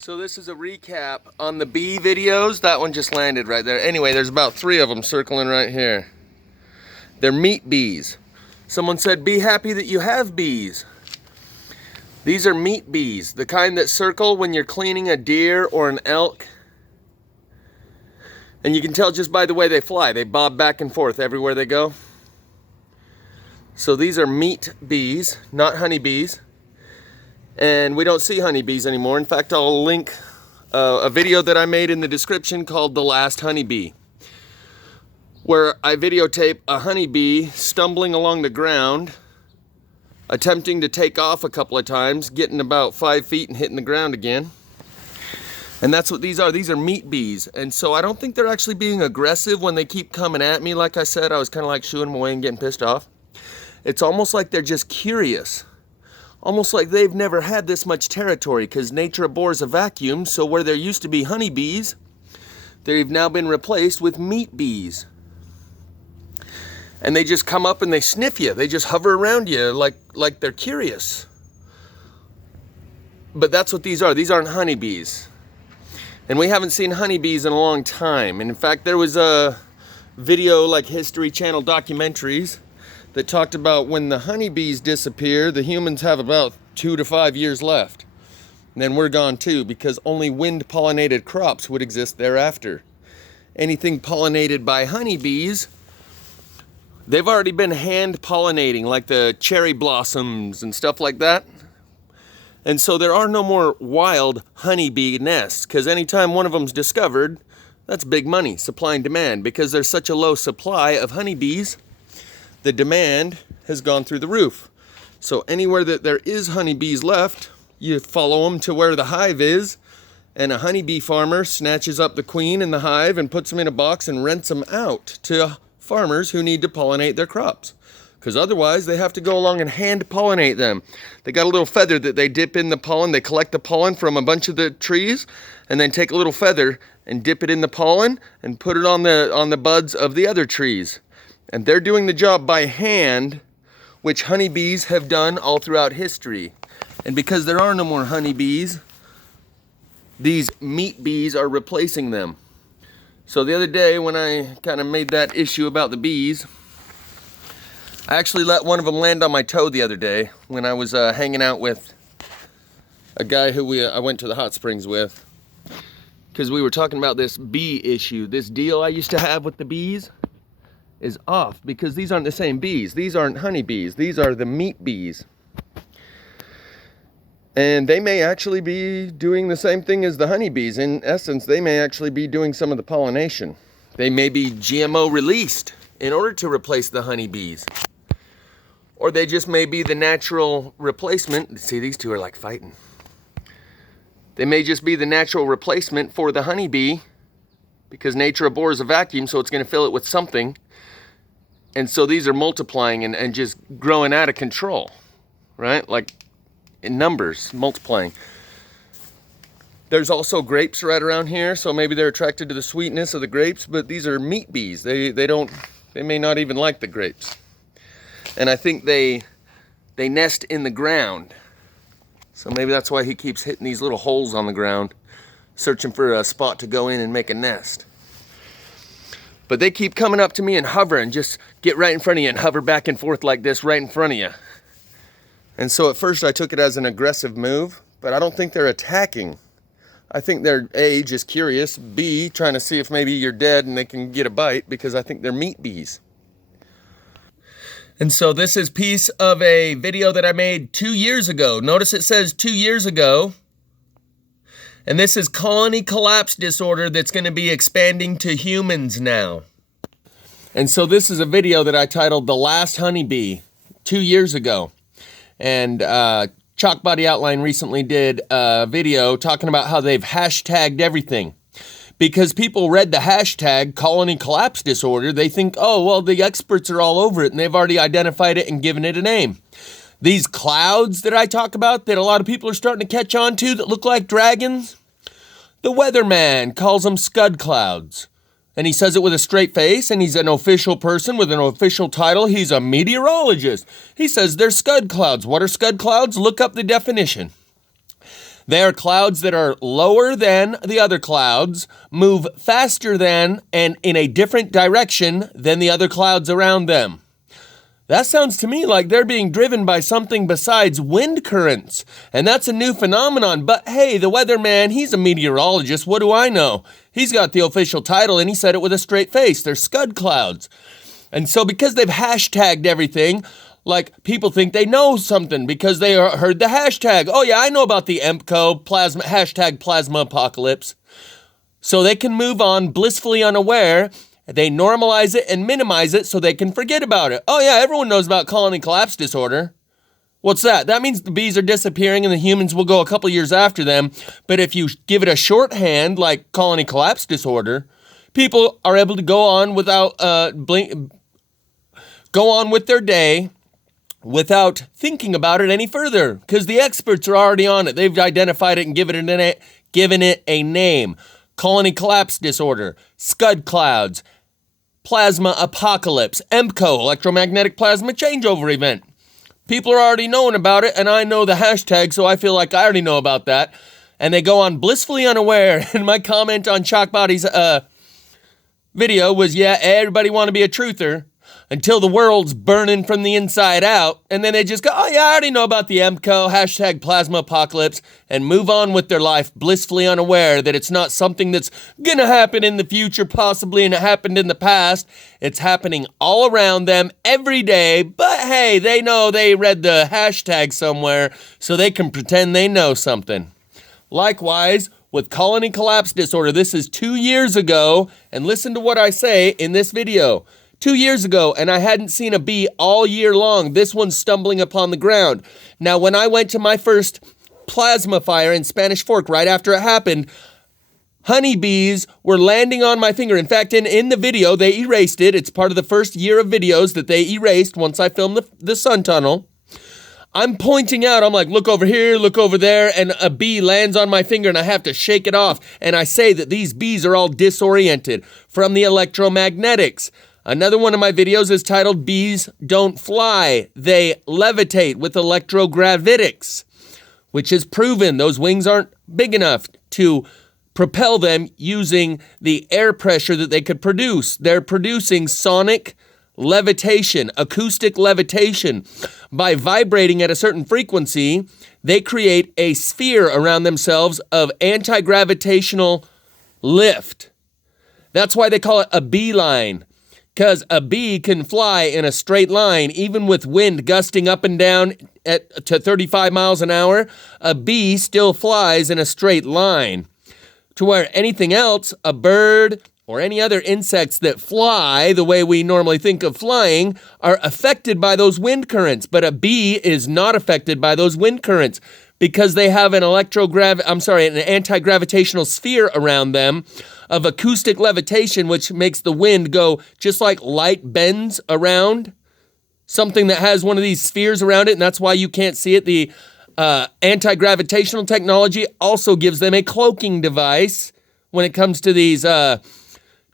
So this is a recap on the bee videos. That one just landed right there. Anyway, there's about 3 of them circling right here. They're meat bees. Someone said, be happy that you have bees. These are meat bees, the kind that circle when you're cleaning a deer or an elk. And you can tell just by the way they fly. They bob back and forth everywhere they go. So these are meat bees, not honeybees. And we don't see honeybees anymore. In fact, I'll link a video that I made in the description called The Last Honeybee, where I videotape a honeybee stumbling along the ground, attempting to take off a couple of times, getting about 5 feet and hitting the ground again. And that's what these are. These are meat bees. And so I don't think they're actually being aggressive when they keep coming at me. Like I said, I was kind of like shooing them away and getting pissed off. It's almost like they're just curious. Almost like they've never had this much territory, because nature abhors a vacuum. So where there used to be honeybees, they've now been replaced with meat bees. And they just come up and they sniff you. They just hover around you like they're curious. But that's what these are. These aren't honeybees. And we haven't seen honeybees in a long time. And in fact, there was a video like History Channel documentaries that talked about when the honeybees disappear, the humans have about 2 to 5 years left. And then we're gone too, because only wind-pollinated crops would exist thereafter. Anything pollinated by honeybees, they've already been hand-pollinating, like the cherry blossoms and stuff like that. And so there are no more wild honeybee nests, because anytime one of them's discovered, that's big money, supply and demand. Because there's such a low supply of honeybees, the demand has gone through the roof. So anywhere that there is honeybees left, you follow them to where the hive is, and a honeybee farmer snatches up the queen in the hive and puts them in a box and rents them out to farmers who need to pollinate their crops. Because otherwise they have to go along and hand pollinate them. They got a little feather that they dip in the pollen. They collect the pollen from a bunch of the trees and then take a little feather and dip it in the pollen and put it on the buds of the other trees. And they're doing the job by hand, which honeybees have done all throughout history. And because there are no more honeybees, these meat bees are replacing them. So the other day when I kind of made that issue about the bees, I actually let one of them land on my toe the other day when I was hanging out with a guy who I went to the hot springs with. Because we were talking about this bee issue. This deal I used to have with the bees is off, because these aren't the same bees. These aren't honeybees. These are the meat bees. And they may actually be doing the same thing as the honeybees. In essence, they may actually be doing some of the pollination. They may be GMO released in order to replace the honeybees. Or they just may be the natural replacement. See, these two are like fighting. They may just be the natural replacement for the honeybee, because nature abhors a vacuum, so it's going to fill it with something. And so these are multiplying and just growing out of control, right? Like in numbers, multiplying. There's also grapes right around here, so maybe they're attracted to the sweetness of the grapes, but these are meat bees. They may not even like the grapes. And I think they nest in the ground. So maybe that's why he keeps hitting these little holes on the ground, searching for a spot to go in and make a nest. But they keep coming up to me and hover and just get right in front of you and hover back and forth like this right in front of you. And so at first I took it as an aggressive move, but I don't think they're attacking. I think they're A, just curious, B, trying to see if maybe you're dead and they can get a bite, because I think they're meat bees. And so this is a piece of a video that I made 2 years ago. Notice it says 2 years ago. And this is colony collapse disorder that's going to be expanding to humans now. And so this is a video that I titled The Last Honeybee 2 years ago. And Chalk Body Outline recently did a video talking about how they've hashtagged everything. Because people read the hashtag colony collapse disorder, they think, oh, well, the experts are all over it and they've already identified it and given it a name. These clouds that I talk about that a lot of people are starting to catch on to that look like dragons, the weatherman calls them scud clouds. And he says it with a straight face, and he's an official person with an official title. He's a meteorologist. He says they're scud clouds. What are scud clouds? Look up the definition. They are clouds that are lower than the other clouds, move faster than and in a different direction than the other clouds around them. That sounds to me like they're being driven by something besides wind currents. And that's a new phenomenon. But hey, the weatherman, he's a meteorologist. What do I know? He's got the official title and he said it with a straight face. They're scud clouds. And so because they've hashtagged everything, like people think they know something because they heard the hashtag. Oh yeah, I know about the EMPCO hashtag plasma apocalypse. So they can move on blissfully unaware. They normalize it and minimize it so they can forget about it. Oh yeah, everyone knows about colony collapse disorder. What's that? That means the bees are disappearing and the humans will go a couple years after them. But if you give it a shorthand like colony collapse disorder, people are able to go on without go on with their day without thinking about it any further, because the experts are already on it. They've identified it and given it a name. Colony collapse disorder, scud clouds, plasma apocalypse, EMPCO, electromagnetic plasma changeover event. People are already knowing about it, and I know the hashtag, so I feel like I already know about that. And they go on blissfully unaware. And my comment on Chalkbody's video was, yeah, everybody want to be a truther until the world's burning from the inside out. And then they just go, oh yeah, I already know about the EMPCO, hashtag plasma apocalypse, and move on with their life blissfully unaware that it's not something that's gonna happen in the future possibly, and it happened in the past. It's happening all around them every day, but hey, they know they read the hashtag somewhere, so they can pretend they know something. Likewise, with colony collapse disorder, this is 2 years ago, and listen to what I say in this video. 2 years ago, and I hadn't seen a bee all year long. This one's stumbling upon the ground. Now, when I went to my first plasma fire in Spanish Fork right after it happened, honeybees were landing on my finger. In fact, in the video, they erased it. It's part of the first year of videos that they erased once I filmed the sun tunnel. I'm pointing out, I'm like, look over here, look over there, and a bee lands on my finger and I have to shake it off. And I say that these bees are all disoriented from the electromagnetics. Another one of my videos is titled Bees Don't Fly, They Levitate with Electrogravitics, which is proven those wings aren't big enough to propel them using the air pressure that they could produce. They're producing sonic levitation, acoustic levitation. By vibrating at a certain frequency, they create a sphere around themselves of anti-gravitational lift. That's why they call it a beeline. Because a bee can fly in a straight line, even with wind gusting up and down to 35 miles an hour, a bee still flies in a straight line. To where anything else, a bird or any other insects that fly the way we normally think of flying, are affected by those wind currents. But a bee is not affected by those wind currents because they have an anti-gravitational sphere around them of acoustic levitation, which makes the wind go just like light bends around something that has one of these spheres around it, and that's why you can't see it. The anti-gravitational technology also gives them a cloaking device when it comes to these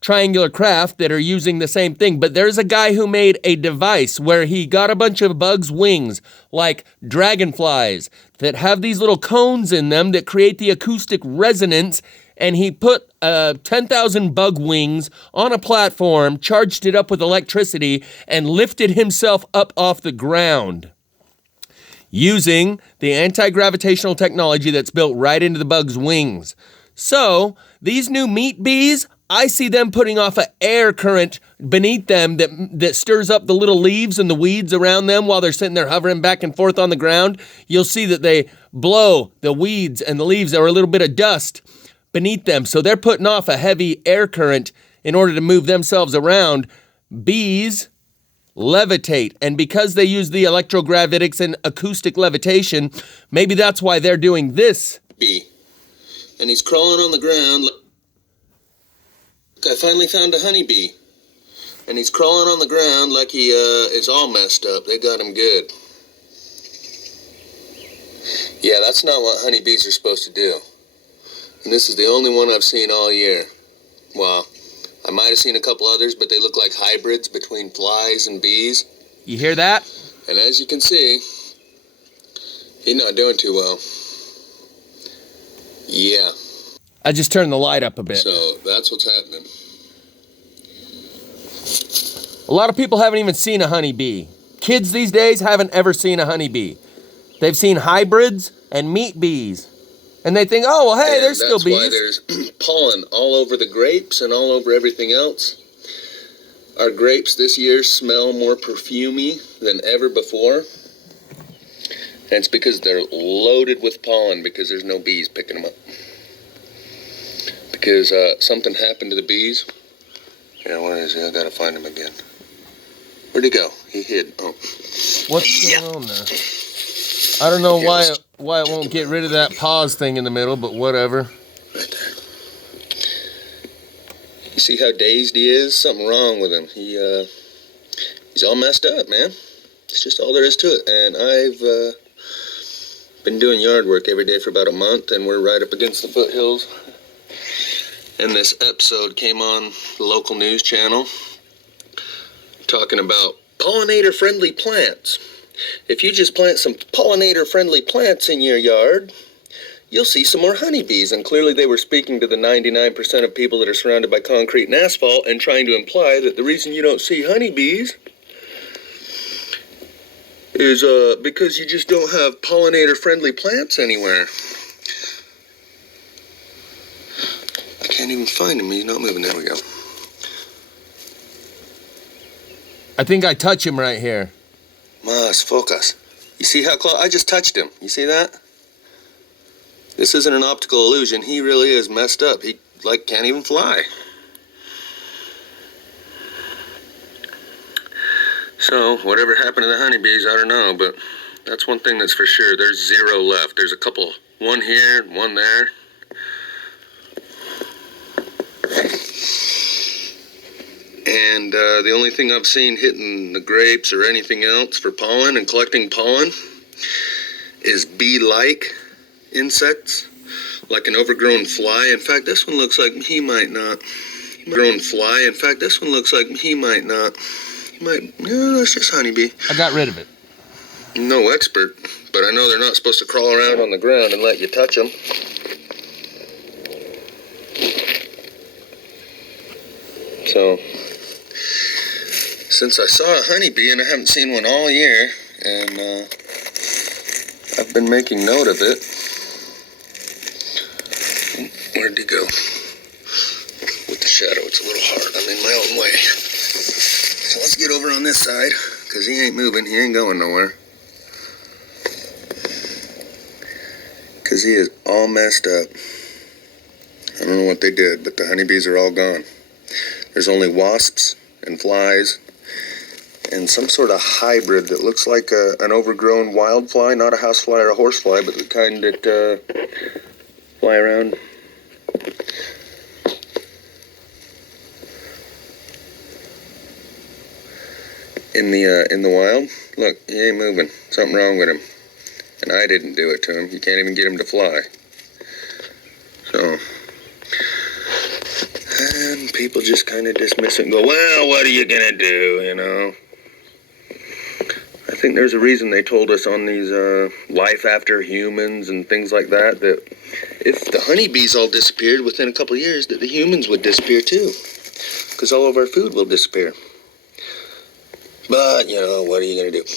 triangular craft that are using the same thing. But there's a guy who made a device where he got a bunch of bugs' wings, like dragonflies, that have these little cones in them that create the acoustic resonance, and he put 10,000 bug wings on a platform, charged it up with electricity, and lifted himself up off the ground using the anti-gravitational technology that's built right into the bug's wings. So, these new meat bees, I see them putting off an air current beneath them that stirs up the little leaves and the weeds around them while they're sitting there hovering back and forth on the ground. You'll see that they blow the weeds and the leaves or a little bit of dust beneath them. So they're putting off a heavy air current in order to move themselves around. Bees levitate, and because they use the electrogravitics and acoustic levitation, maybe that's why they're doing this. Bee. And he's crawling on the ground. I finally found a honeybee. And he's crawling on the ground like he is all messed up. They got him good. Yeah, that's not what honeybees are supposed to do. And this is the only one I've seen all year. Well, I might have seen a couple others, but they look like hybrids between flies and bees. You hear that? And as you can see, he's not doing too well. Yeah. I just turned the light up a bit. So that's what's happening. A lot of people haven't even seen a honeybee. Kids these days haven't ever seen a honeybee. They've seen hybrids and meat bees. And they think, oh, well, hey, there's still bees. That's why there's pollen all over the grapes and all over everything else. Our grapes this year smell more perfumey than ever before. And it's because they're loaded with pollen because there's no bees picking them up. Because something happened to the bees. Yeah, where is he? I gotta find him again. Where'd he go? He hid. Oh. What's going on there? I don't know why it won't get rid of that pause thing in the middle, but whatever. Right there. You see how dazed he is? Something wrong with him. He's all messed up, man. It's just all there is to it. And I've been doing yard work every day for about a month, and we're right up against the foothills. And this episode came on the local news channel talking about pollinator-friendly plants. If you just plant some pollinator-friendly plants in your yard, you'll see some more honeybees. And clearly they were speaking to the 99% of people that are surrounded by concrete and asphalt and trying to imply that the reason you don't see honeybees is because you just don't have pollinator-friendly plants anywhere. I can't even find him. He's not moving. There we go. I think I touch him right here. Mas, focus. You see how close? I just touched him. You see that? This isn't an optical illusion. He really is messed up. He, can't even fly. So, whatever happened to the honeybees, I don't know, but that's one thing that's for sure. There's 0 left. There's a couple, one here, one there. And the only thing I've seen hitting the grapes or anything else for pollen and collecting pollen is bee-like insects, like an overgrown fly. In fact, this one looks like he might not. Grown fly. In fact, this one looks like he might not. He might. No, that's just honeybee. I got rid of it. No expert, but I know they're not supposed to crawl around on the ground and let you touch them. So, since I saw a honeybee, and I haven't seen one all year, and I've been making note of it. Where'd he go? With the shadow, it's a little hard. I'm in my own way. So let's get over on this side, because he ain't moving. He ain't going nowhere. Because he is all messed up. I don't know what they did, but the honeybees are all gone. There's only wasps and flies and some sort of hybrid that looks like an overgrown wildfly, not a housefly or a horsefly, but the kind that fly around. In the wild. Look, he ain't moving. Something wrong with him. And I didn't do it to him. You can't even get him to fly. So, and people just kind of dismiss it and go, well, what are you going to do, you know? I think there's a reason they told us on these life after humans and things like that, that if the honeybees all disappeared within a couple of years, that the humans would disappear too. Because all of our food will disappear. But, you know, what are you going to do?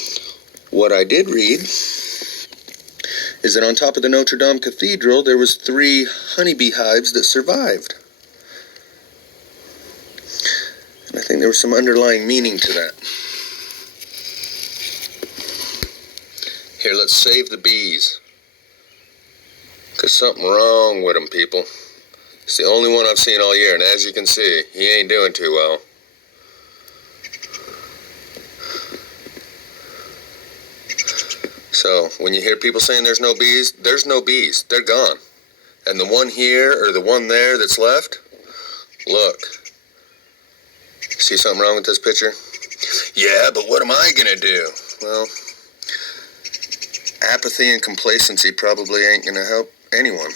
What I did read is that on top of the Notre Dame Cathedral, there was 3 honeybee hives that survived. And I think there was some underlying meaning to that. Here, let's save the bees. Because something wrong with them, people. It's the only one I've seen all year, and as you can see, he ain't doing too well. So, when you hear people saying there's no bees, they're gone. And the one here, or the one there that's left, look. See something wrong with this picture? Yeah, but what am I gonna do? Well, apathy and complacency probably ain't gonna help anyone.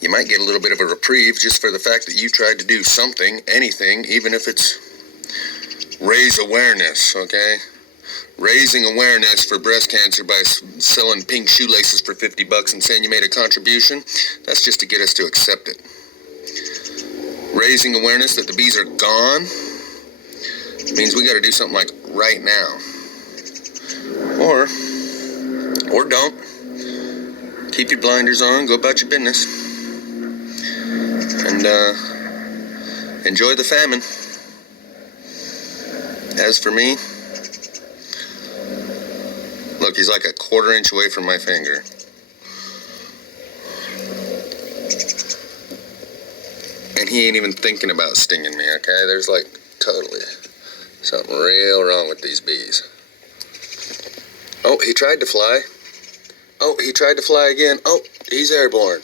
You might get a little bit of a reprieve just for the fact that you tried to do something, anything, even if it's raise awareness, okay? raising awareness for breast cancer by selling pink shoelaces for $50 and saying you made a contribution, that's just to get us to accept it. Raising awareness that the bees are gone means we got to do something like right now. Or don't. Keep your blinders on, go about your business. And enjoy the famine. As for me, look, he's like a quarter-inch away from my finger. And he ain't even thinking about stinging me, okay? There's like totally something real wrong with these bees. Oh, he tried to fly. Oh, he tried to fly again. Oh, he's airborne.